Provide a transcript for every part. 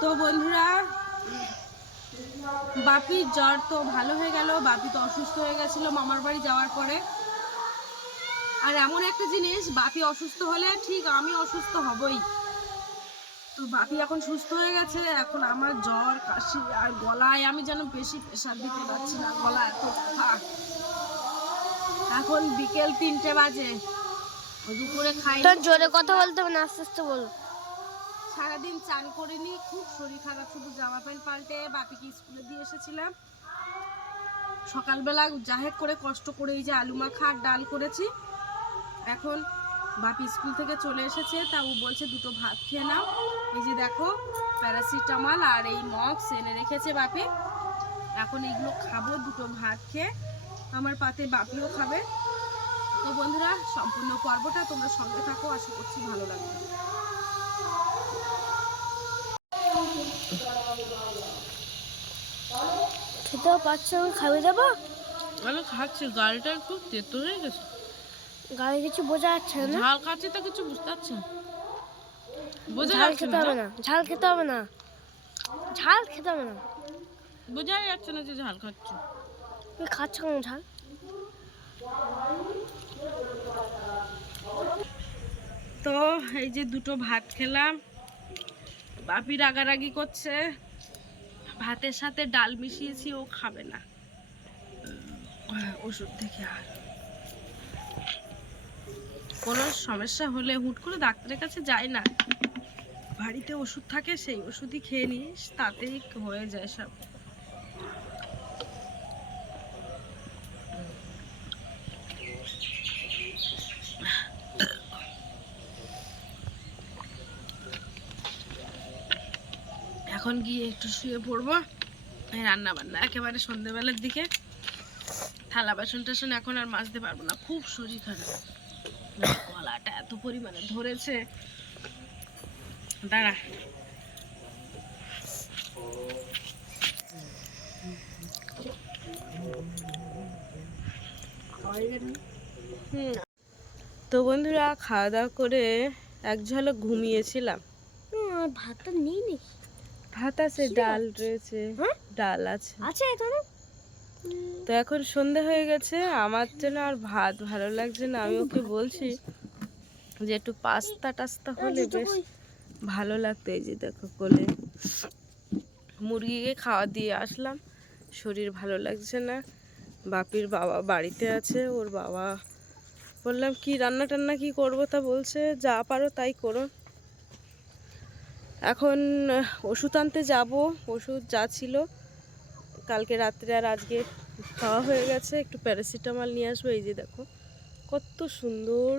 তো বন্ধুরা, বাপির জ্বর তো ভালো হয়ে গেল। বাপি তো অসুস্থ হয়ে গেছিল মামার বাড়ি যাওয়ার পরে। আর এমন একটা জিনিস, বাপি অসুস্থ হলে ঠিক আমি অসুস্থ হবই। তো বাপি এখন সুস্থ হয়ে গেছে। এখন আমার জ্বর, কাশি আর গলায় আমি যেন বেশি প্রেশার দিতে পারছি না, গলা এত ব্যথা। এখন বিকেল 3টে বাজে, দুপুরে খাই। তোর জোরে কথা বলতে হবে না, আস্তে আস্তে বল। সারাদিন চান করিনি, খুব শরীর খারাপ, শুধু জামা প্যান্ট পাল্টে বাপিকে স্কুলে দিয়ে এসেছিলাম। সকালবেলা জাহেক করে কষ্ট করে এই যে আলু মাখা আর ডাল করেছি। এখন বাপি স্কুল থেকে চলে এসেছে, তা ও বলছে দুটো ভাত খেয়ে নাও। এই যে দেখো, প্যারাসিটামল আর এই মক্স এনে রেখেছে বাপি। এখন এইগুলো খাবো দুটো ভাত খেয়ে, আমার পাতে বাপিও খাবে। তো বন্ধুরা, সম্পূর্ণ পর্বটা তোমরা সঙ্গে থাকো, আশা করছি ভালো লাগবে। খেতেও পাচ্ছ, আমি খাবে যাবো। আমি খাচ্ছি, গাড়িটা একটু তেতো হয়ে গেছে। গাড়ি কিছু বোঝা যাচ্ছে না। ঝাল খাচ্ছি তো কিছু বুঝতে পারছি না। ঝাল খেতে হবে না, ঝাল খেতে হবে না, ঝাল খেতে হবে না। বোঝাই যাচ্ছে না যে ঝাল খাচ্ছি। তুমি খাচ্ছ কেন ঝাল? তো এই যে দুটো ভাত খেলাম। বাপি রাগারাগি করছে, ভাতের সাথে ডাল মিশিয়েছি, ও খাবে না ওষুধ থেকে। আর কোনো সমস্যা হলে হুট করে ডাক্তারের কাছে যায় না, বাড়িতে ওষুধ থাকে, সেই ওষুধই খেয়ে নিস, তাতেই হয়ে যায় সব। এখন গিয়ে একটু শুয়ে পড়বো। রান্না বান্না একেবারে সন্ধ্যেবেলার দিকে। থালা বাসন টাসন এখন আর মাজতে পারবো না, খুব শরীর খারাপ, গলাটা এত পরিমাণে ধরেছে। দাঁড়া, তো বন্ধুরা, খাওয়া দাওয়া করে এক ঝলক ঘুমিয়েছিলাম। ভাতটা নেই নাকি? ভাত আছে, ডাল রয়েছে। ডাল আছে আছে এখানে। তো এখন সন্ধে হয়ে গেছে, আমার জন্য আর ভাত ভালো লাগছে না। আমি ওকে বলছি যে একটু পাস্তা টাস্তা হলে বেশ ভালো লাগতো। এই যে দেখো, কোলে মুরগিকে খাওয়া দিয়ে আসলাম, শরীর ভালো লাগছে না। বাপির বাবা বাড়িতে আছে, ওর বাবা বললাম কি রান্না টান্না কি করবো, তা বলছে যা পারো তাই করো। এখন ওষুধ আনতে যাব, ওষুধ যা ছিল কালকে রাত্রে আর আজকে খাওয়া হয়ে গেছে, একটু প্যারাসিটামল নিয়ে আসবো। এই যে দেখো কত সুন্দর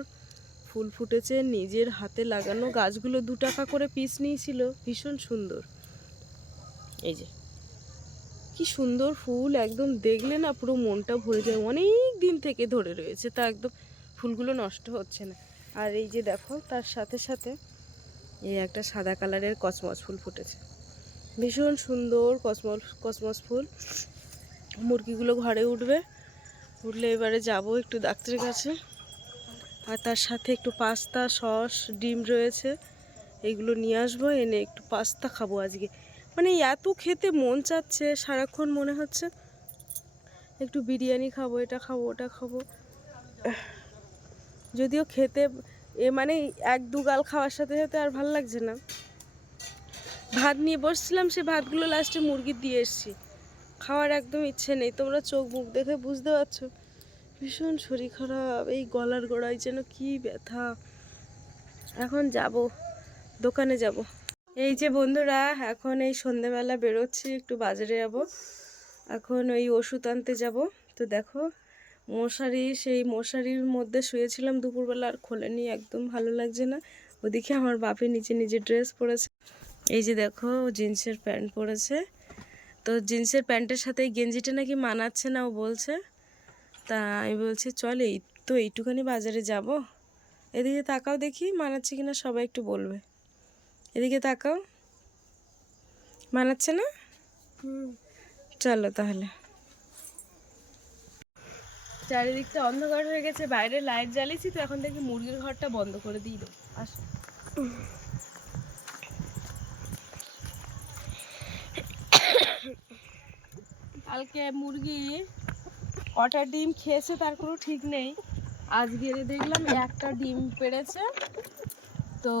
ফুল ফুটেছে, নিজের হাতে লাগানো গাছগুলো 2 টাকা করে পিস নিয়েছিল, ভীষণ সুন্দর। এই যে কি সুন্দর ফুল, একদম দেখলে না পুরো মনটা ভরে যায়। অনেক দিন থেকে ধরে রয়েছে, তা একদম ফুলগুলো নষ্ট হচ্ছে না। আর এই যে দেখো, তার সাথে সাথে এই একটা সাদা কালারের কসমস ফুল ফুটেছে, ভীষণ সুন্দর কসমস ফুল। মুরগিগুলো ঘরে উঠবে, উঠলে এবারে যাব একটু ডাক্তারের কাছে। আর তার সাথে একটু পাস্তা, সস, ডিম রয়েছে, এগুলো নিয়ে আসবো, এনে একটু পাস্তা খাবো আজকে। মানে এত খেতে মন চাচ্ছে, সারাক্ষণ মনে হচ্ছে একটু বিরিয়ানি খাবো, এটা খাবো, ওটা খাবো। যদিও খেতে মানে 1-2 গাল খাওয়ার সাথে সাথে আর ভাল লাগছে না। ভাত নিয়ে বসছিলাম, সে ভাতগুলো লাস্টে মুরগি দিয়ে এসছি, খাওয়ার একদম ইচ্ছে নেই। তোমরা চোখ মুখ দেখে বুঝতে পারছো ভীষণ শরীর খারাপ, এই গলার গোড়ায় যেন কি ব্যথা। এখন যাব, দোকানে যাব। এই যে বন্ধুরা, এখন এই সন্ধেবেলা বেরোচ্ছি, একটু বাজারে যাব। এখন ওই ওষুধ আনতে যাব। তো দেখো মশারি, সেই মশারির মধ্যে শুয়েছিলাম দুপুরবেলা, আর খোলেনি, একদম ভালো লাগছে না। ওদিকে আমার বাপে নিচে নিজে ড্রেস পরেছে, এই যে দেখো জিন্সের প্যান্ট পরেছে। তো জিন্সের প্যান্টের সাথে এই গেঞ্জিটা নাকি মানাচ্ছে না, ও বলছে। তা আমি বলছি চল, এই তো এইটুখানি বাজারে যাব, এদিকে তাকাও দেখি মানাচ্ছে কিনা, সবাই একটু বলবে। এদিকে তাকাও, মানাচ্ছে না? চলো তাহলে। চারিদিকটা অন্ধকার হয়ে গেছে, বাইরে লাইট জ্বালিয়েছি, তো এখন দেখি মুরগির ঘরটা বন্ধ করে দিই। আসো, কালকে মুরগি কটা ডিম খেয়েছে তার কোনো ঠিক নেই। আজকে দেখলাম একটা ডিম পেড়েছে। তো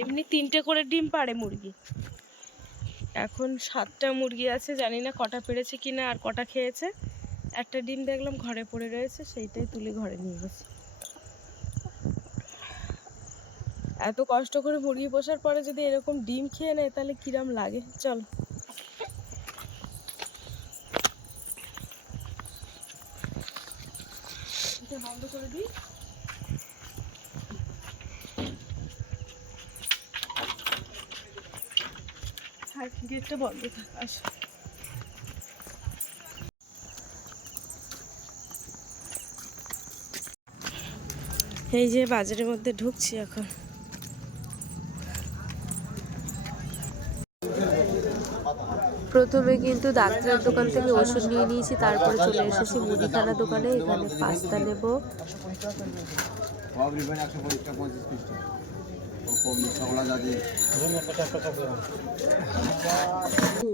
এমনি 3টে করে ডিম পাড়ে মুরগি। এখন 7টা মুরগি আছে, জানি না কটা পেড়েছে কিনা আর কটা খেয়েছে। একটা ডিম দেখলাম ঘরে পড়ে রয়েছে, সেইটাই তুলে ঘরে নিয়ে গেছে। এত কষ্ট করে মুরগি পোষার পরে যদি এরকম ডিম খেয়ে নেয় তাহলে কিরম লাগে। চলো এটা বন্ধ করে দিই। গেটটা বন্ধ থাক। আসো এই যে বাজারের মধ্যে ঢুকছি এখন। প্রথমে কিন্তু ডাক্তারের দোকান থেকে ওষুধ নিয়ে নিয়েছি, তারপরে চলে এসেছি মুদিখানা দোকানে। এখানে পাস্তা নেব।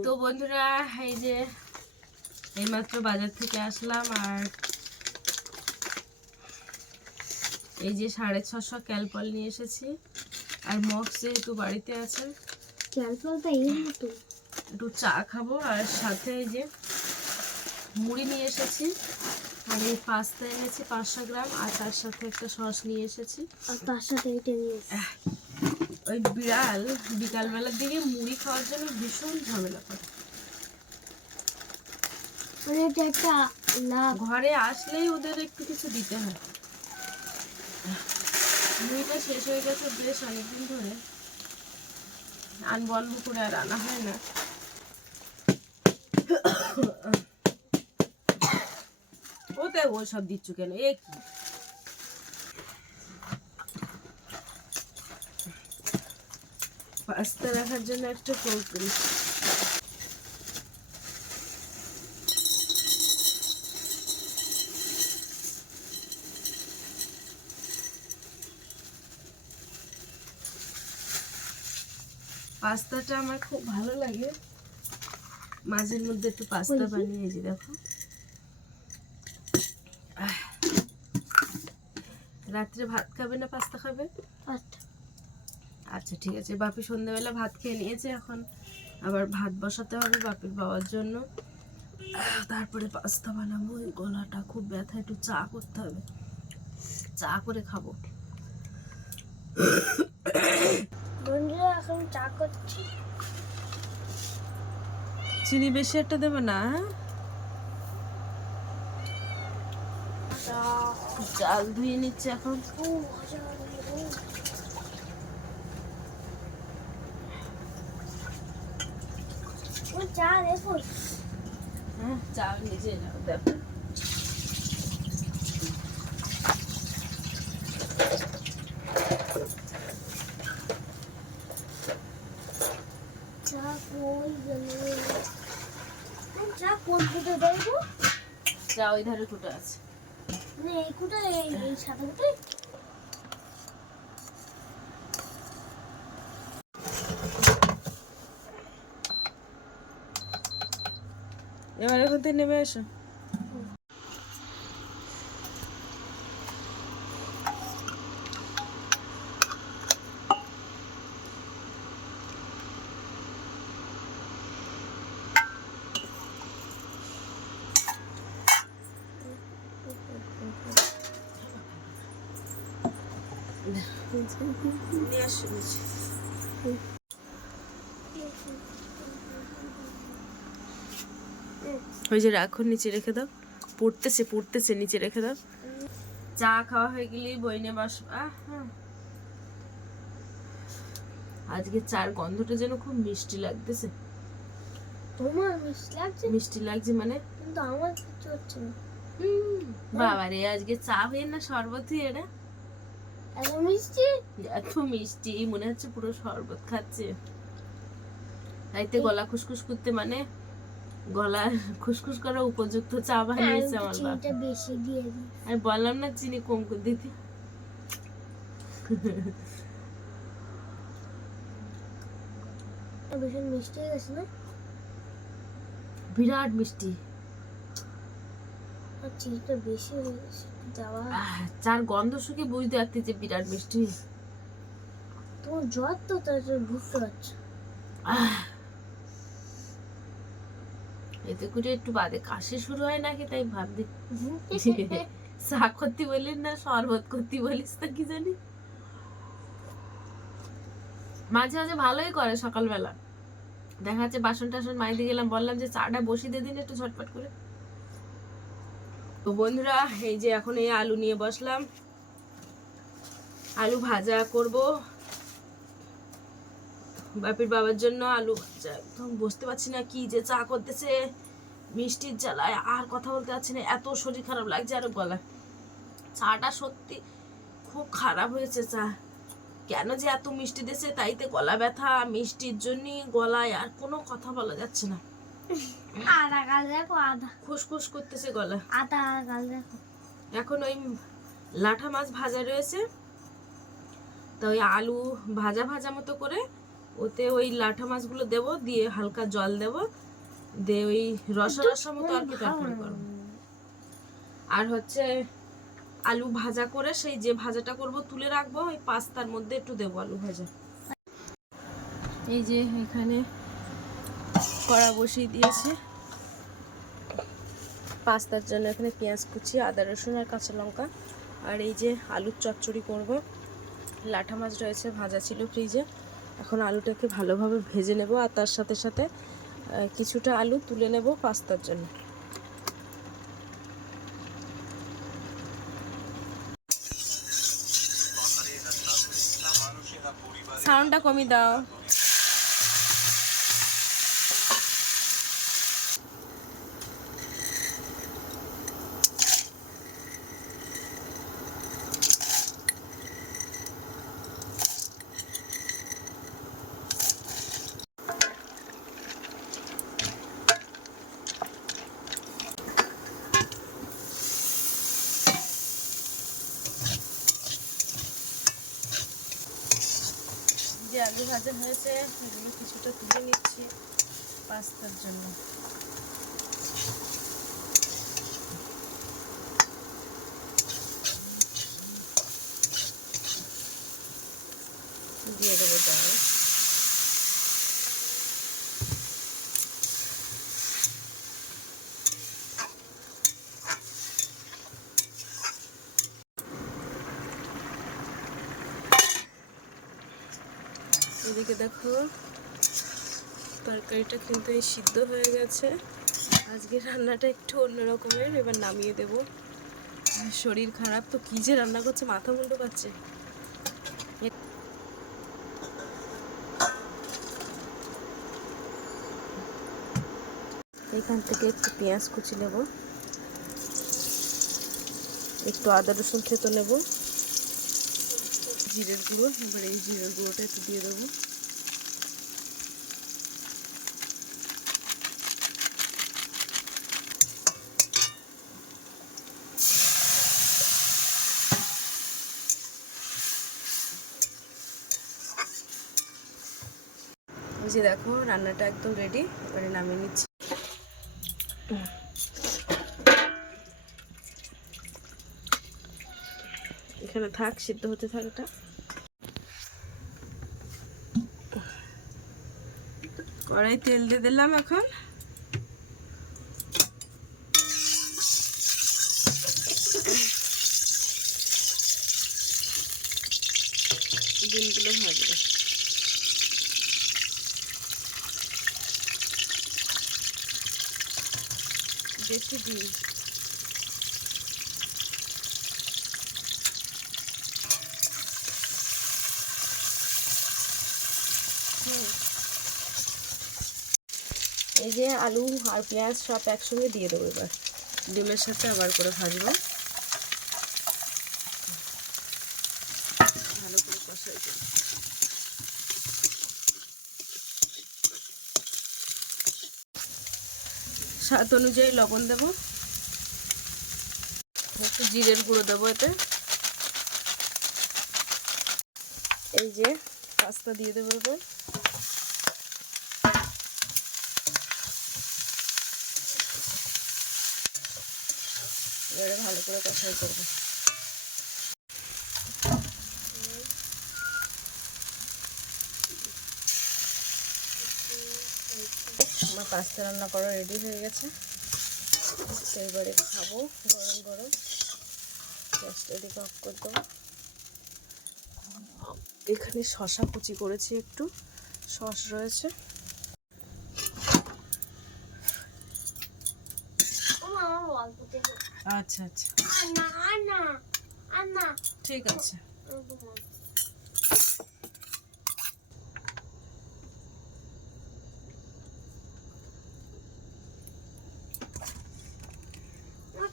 তো বন্ধুরা এই যে এইমাত্র বাজার থেকে আসলাম, আর এই যে 650 ক্যালপল নিয়ে এসেছি। আর মক্স যেহেতু বাড়িতে আছে, ক্যালপলটা এই মতো একটু চা খাবো। আর সাথে এই যে মুড়ি নিয়ে এসেছি, আর এই পাস্তা এনেছি 500 গ্রাম, আর তার সাথে একটা সস নিয়ে এসেছি। আর তার সাথে এটা নিয়ে ওই বিড়াল বিকালবেলার দিকে মুড়ি খাওয়ার জন্য ভীষণ ঝামেলা করে। মানে এটা একটা ঘরে আসলেই ওদের একটু কিছু দিতে হয়। মুড়িটা শেষ হয়ে গেছে বেশ অনেকদিন ধরে, বন্ধ করে আর আনা হয় না। ওতে ওই সব দিচ্ছ কেন? এ কি পাস্তা রাখার জন্য একটা ট্রে। পাস্তাটা আমার খুব ভালো লাগে, মাঝের মধ্যে একটু পাস্তা বানিয়ে যে দেখো। রাত্রে ভাত খাবে না পাস্তা খাবে? আচ্ছা ঠিক আছে। বাপি সন্ধ্যাবেলা ভাত খেয়ে নিয়েছে, এখন আবার ভাত বসাতে হবে বাপির বাবার জন্য, তারপরে পাস্তা বানাবো। ওই গলাটা খুব ব্যথা, একটু চা করতে হবে, চা করে খাবো। বন্ধুরা এখন চা করছি। চিনি বেশি একটা দেবে না। চাল ধুয়ে নিচ্ছে এখন। চা দেখো, হ্যাঁ চাল নিজে নাও দেখো। চা কই গেল? চা কোন ফুটে দেবো? চা ওই ধারে কুটো আছে। মানে এই কুটা, এই সাদা কুটাই। এবার এখন থেকে নেমে এসো। নিয়ে আসো নিচে। ওই যে রাখো, নিচে রেখে দাও। পড়তেছে নিচে রেখে দাও। চা খাওয়া হয়ে গেলেই বইনে বসবো। আজকে চার গন্ধটা যেন খুব মিষ্টি লাগতেছে। তোমার মিষ্টি লাগছে? মিষ্টি লাগছে মানে? কিন্তু আমার কিছু হচ্ছে না। বাবারে, আজকে চা হয়ে না শরবতই এটা। এত মিষ্টি? এত মিষ্টি মনে হচ্ছে পুরো শরবত খাচ্ছে। তাইতে গলা খুসখুস করতে, মানে গলা খুসখুস করা উপযুক্ত চা বানিয়েছে আমার বাবা। চিনিটা বেশি দিয়ে দিই। আমি বললাম না চিনি কম করে দিতে। ভীষণ মিষ্টি হয়ে গেছে না? বিরাট মিষ্টি। চিনিটা বেশি হয়ে গেছে দেওয়া। চার গন্ধ শুকে বুঝতে পারছি যে বিরাট মিষ্টি। তোমার জ্বর তো তাই জন্য বুঝতে পারছো। এতে করে একটু বাদে কাশি শুরু হয় নাকি তাই ভাবছি চা করতে বলিস না শরবত করতে বলিস না কি জানি। মাঝে মাঝে ভালোই করে সকালবেলা, দেখা যাচ্ছে বাসন টাসন মাইতে গেলাম, বললাম যে চাটা বসিয়ে দিয়ে দিন একটু ঝটপট করে। তো বন্ধুরা এই যে এখন এই আলু নিয়ে বসলাম, আলু ভাজা করব বাপির বাবার জন্য। আলু ভাজা একদম বসতে পারছি না, কি যে চা করতেছে মিষ্টির জ্বালায় আর কথা বলতে পারছি না, এত শরীর খারাপ লাগছে আর গলায়। চাটা সত্যি খুব খারাপ হয়েছে চা, কেন যে এত মিষ্টি দিয়েছে তাইতে গলা ব্যথা, মিষ্টির জন্য গলায় আর কোনো কথা বলা যাচ্ছে না। আদা গাল দেখো, আদা খুসখুস করতেছে গলা। আদা গাল দেখো। এখন ওই লাঠা মাছ ভাজা রয়েছে, তো ওই আলু ভাজা ভাজা মতো করে ওতে ওই লাঠা মাছগুলো দেবো, দিয়ে হালকা জল দেবো, দিয়ে ওই রসা রসা মতো আর কি তরকারি করবো। আর হচ্ছে আলু ভাজা করে সেই যে ভাজাটা করব তুলে রাখবো, ওই পাস্তার মধ্যে একটু দেবো আলু ভাজা। এই যে এখানে কড়া বসিয়ে দিয়েছে পাস্তার জন্য, এখানে পেঁয়াজ কুচি, আদা রসুন আর কাঁচা লঙ্কা, আর এই যে আলুর চচ্চড়ি করব। লাঠা মাছ রয়েছে, ভাজা ছিল ফ্রিজে, এখন আলুটাকে ভালোভাবে ভেজে নেব, আর তার সাথে সাথে কিছুটা আলু তুলে নেব পাস্তার জন্য। সাউন্ডটা কমিয়ে দাও। যে আলু ভাজা হয়েছে এগুলো কিছুটা তুলে নিচ্ছি পাস্তার জন্য। দিয়ে দেবো জল। এদিকে দেখো তরকারিটা কিন্তু এই সিদ্ধ হয়ে গেছে। আজকে রান্নাটা একটু অন্যরকমের, এবার নামিয়ে দেব। শরীর খারাপ তো কি যে রান্না করছে মাথা মুন্ডু পাচ্ছে। এখান থেকে একটু পেঁয়াজ কুচি নেব, একটু আদা রসুন থেতো নেব, জিরের গুঁড়ো, এবার এই জিরের গুঁড়োটা একটু দিয়ে দেবো। এই যে দেখো রান্নাটা একদম রেডি, এবারে নামিয়ে নিচ্ছি। এখানে থাক, সিদ্ধ হতে থাক। এটা কড়াই তেল দিয়ে দিলাম, এখন ডিমগুলো ভাজবো। বেশি ডিম, এই যে আলু আর পেঁয়াজ সব একসঙ্গে দিয়ে দেবো, এবার ডিমের সাথে আবার করে ভাজবো, ভালো করে কষাই দেবো। স্বাদ অনুযায়ী লবণ দেবো, একটু জিরের গুঁড়ো দেবো এতে। এই যে পাস্তা দিয়ে দেবো এবার। এবারে ভালো করে কষাই করবো। আমার পাস্তা রান্না করা রেডি হয়ে গেছে, তো এবারে খাবো গরম গরম। গ্যাসটা এদিকে অফ করে দেবো। এখানে শসা কুচি করেছি, একটু সস রয়েছে। আচ্ছা আচ্ছা ঠিক আছে।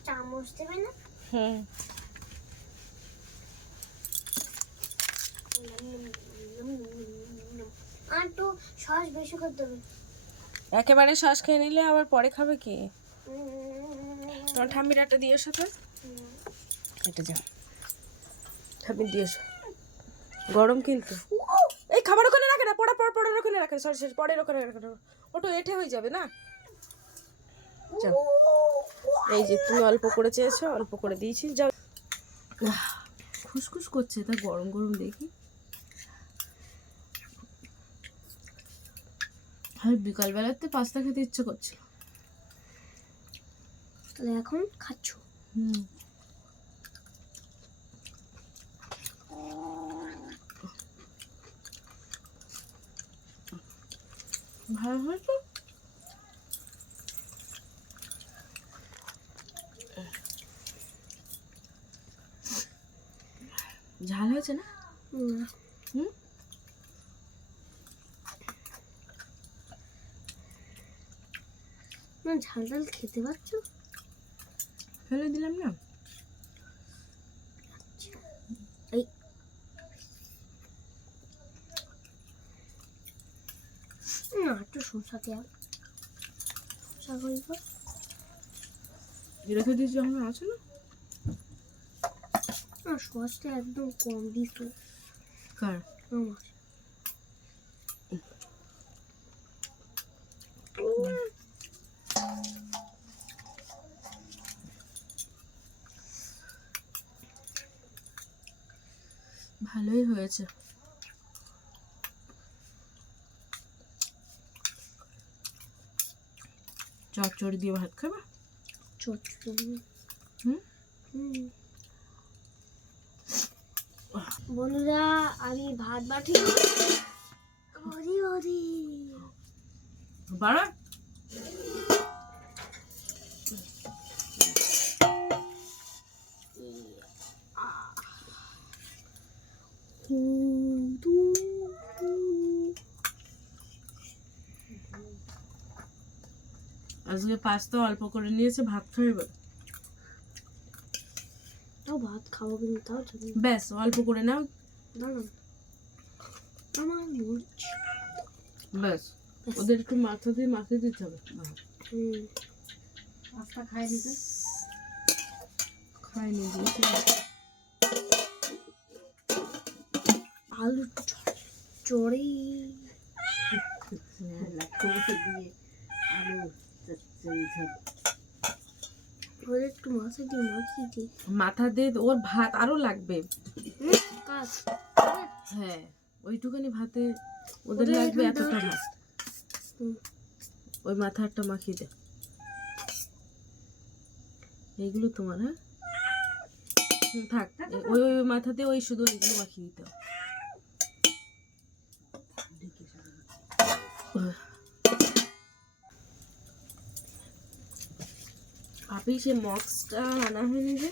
চামচ দেবে না? হুম, আর তো সস বেশি করে দেবে। একেবারে শ্বাস খেয়ে নিলে আবার পরে খাবে কি? তোমার ঠাম্মির একটা দিয়ে সাথে এটা যা ঠাম্মি দিয়ে এসো। গরম কিন্তু। এই খাবার ওখানে রাখে না, পড়ার ওখানে রাখে, সরি শেষ পরের ওখানে রাখে না, ওটা এঠে হয়ে যাবে না। যাও, এই যে তুমি অল্প করে চেয়েছো, অল্প করে দিয়েছি। যাও। খুসখুস করছে, তা গরম গরম দেখি। আর বিকালবেলাতে পাস্তা খেতে ইচ্ছে করছিল। তাহলে এখন খাচ্ছ? হুম, ভালো হয়েছে। ঝাল হয়েছে না? হুম, না ঝাল ঝাল খেতে পারছো? ফেলে দিলাম না। এই না একটু শসা দেওয়া, শসা করব। রেখে দিয়েছি যখন আছে না। না সসটা একদম কম দিস। কার? আমার ভালোই হয়েছে। চচ্চড়ি দিয়ে ভাত খাবে? চচ্চড়ি। হুম, বন্ধুরা আমি ভাত বাটি হরি হরি বাড়া আজকে পাস্তা অল্প করে নিয়েছে, ভাত খাবে। তাও ভাত খাবো কিন্তু তাও জানি ব্যাস অল্প করে নাও। দাঁড়ান আমার মরিচ ব্যাস ওদের একটু মাথা দিয়ে মাখিয়ে দিতে হবে। পাস্তা খাই দিতে খাইনি দিয়েছি। আলু চড়ি দিয়ে আলু একটু মাথা দিয়ে মাখিয়ে দিই। মাথা দিয়ে ওর ভাত আরো লাগবে। কাজ হ্যাঁ, ওইটুখানি ভাতে ওদের লাগবে এতটা ভাত। ওই মাথাটা মাখিয়ে দে। এইগুলো তোমার? হ্যাঁ থাক, ওই ওই মাথাতে ওই শুধু এইগুলো মাখিয়ে দিতে হবে। ভাবি সে মক্সটা আনা হয়নি যে।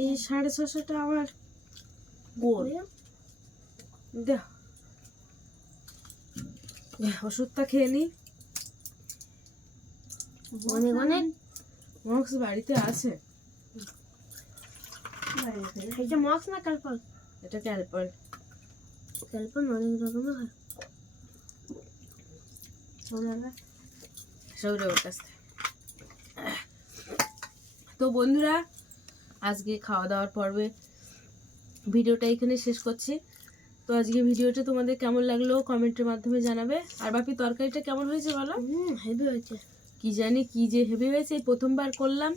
এই 650টা আবার গোল দেখ। ওষুধটা খেয়ে নি। অনেক অনেক মক্স বাড়িতে আছে। এটা মক্স না ক্যালপল? এটা ক্যালপল। ক্যালপল অনেক রকমের হয়। সৌরে ওর কাছ থেকে। তো বন্ধুরা আজকে খাওয়া দাওয়ার পর্বে ভিডিওটা এখানে শেষ করছি। তো আজকে ভিডিওটা তোমাদের কেমন লাগলো কমেন্টের মাধ্যমে জানাবে। আর বাপি তরকারিটা কেমন হয়েছে বলো? হেভি হয়েছে। কি জানি কি যে হেভি হয়েছে, এই প্রথমবার করলাম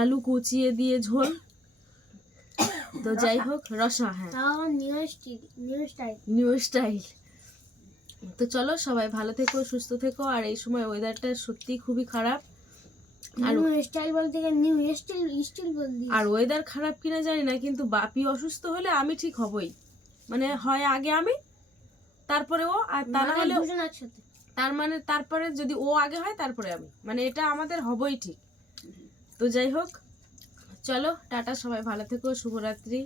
আলু কুচিয়ে দিয়ে ঝোল। তো যাই হোক, রসা, হ্যাঁ তাও নিউ স্টাইল। New style. তো চলো সবাই ভালো থেকো, সুস্থ থেকো। আর এই সময় ওয়েদারটা সত্যি খুবই খারাপ। আর নিউ স্টাইল বলতে গিয়ে নিউ স্টাইল বললি। আর ওয়েদার খারাপ কিনা জানি না, কিন্তু বাপি অসুস্থ হলে আমি ঠিক হবই। মানে হয় আগে আমি, তারপরে ও, আর তা না হলে দুজন একসাথে। তার মানে তারপরে যদি ও আগে হয় তারপরে আমি, মানে এটা আমাদের হবই ঠিক। তো যাই হোক, চলো টাটা, সবাই ভালো থেকো, শুভরাত্রি।